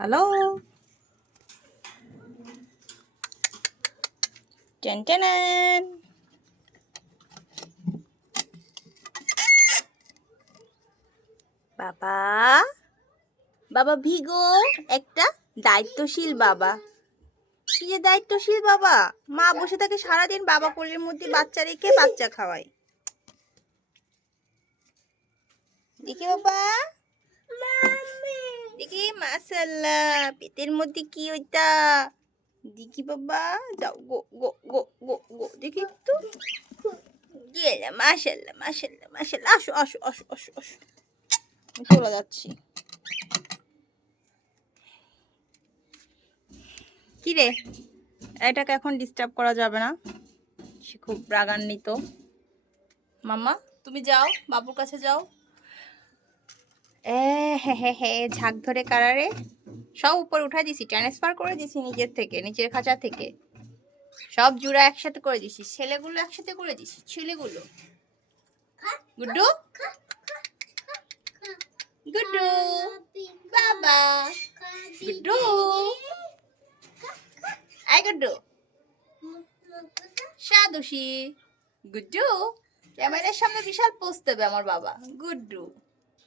Hello, ten ten. বাবা বাবা ভিগো একটা দায়িত্বশীল বাবা। কি যে দায়িত্বশীল বাবা, মা বসে থাকে সারাদিন, বাবা কোলের মধ্যে বাচ্চা রেখে বাচ্চা খাওয়ায়। দেখি বাবা, দেখি মাশাআল্লাহ, পেটের মধ্যে কি ওইটা? দেখি বাবা, যাও গো গো গো গো গো, দেখি একটু। গেলে মাশাআল্লাহ মাশাআল্লাহ মাশাআল্লাহ, আসো আসো আসো আসো আসো, চলে যাচ্ছি। কি রে, এটাকে এখন ডিস্টার্ব করা যাবে না, সে খুব রাগান্বিত। মাম্মা তুমি যাও, বাবুর কাছে যাও। হ্যাঁ, ঝাঁক ধরে কারারে সব উপর উঠাই দিছি, ট্রান্সফার করে দিছি নিজের থেকে, নিচের খাঁচা থেকে সব জুড়া একসাথে করে দিছি, ছেলেগুলো একসাথে করে দিছি, ছেলেগুলো। গুড্ডু গুড্ডু বাবা, গুড্ডু আই গুড্ডু সাদুষি, গুড্ডু ক্যামেরার সামনে বিশাল পোজ দেবে আমার বাবা। গুড্ডু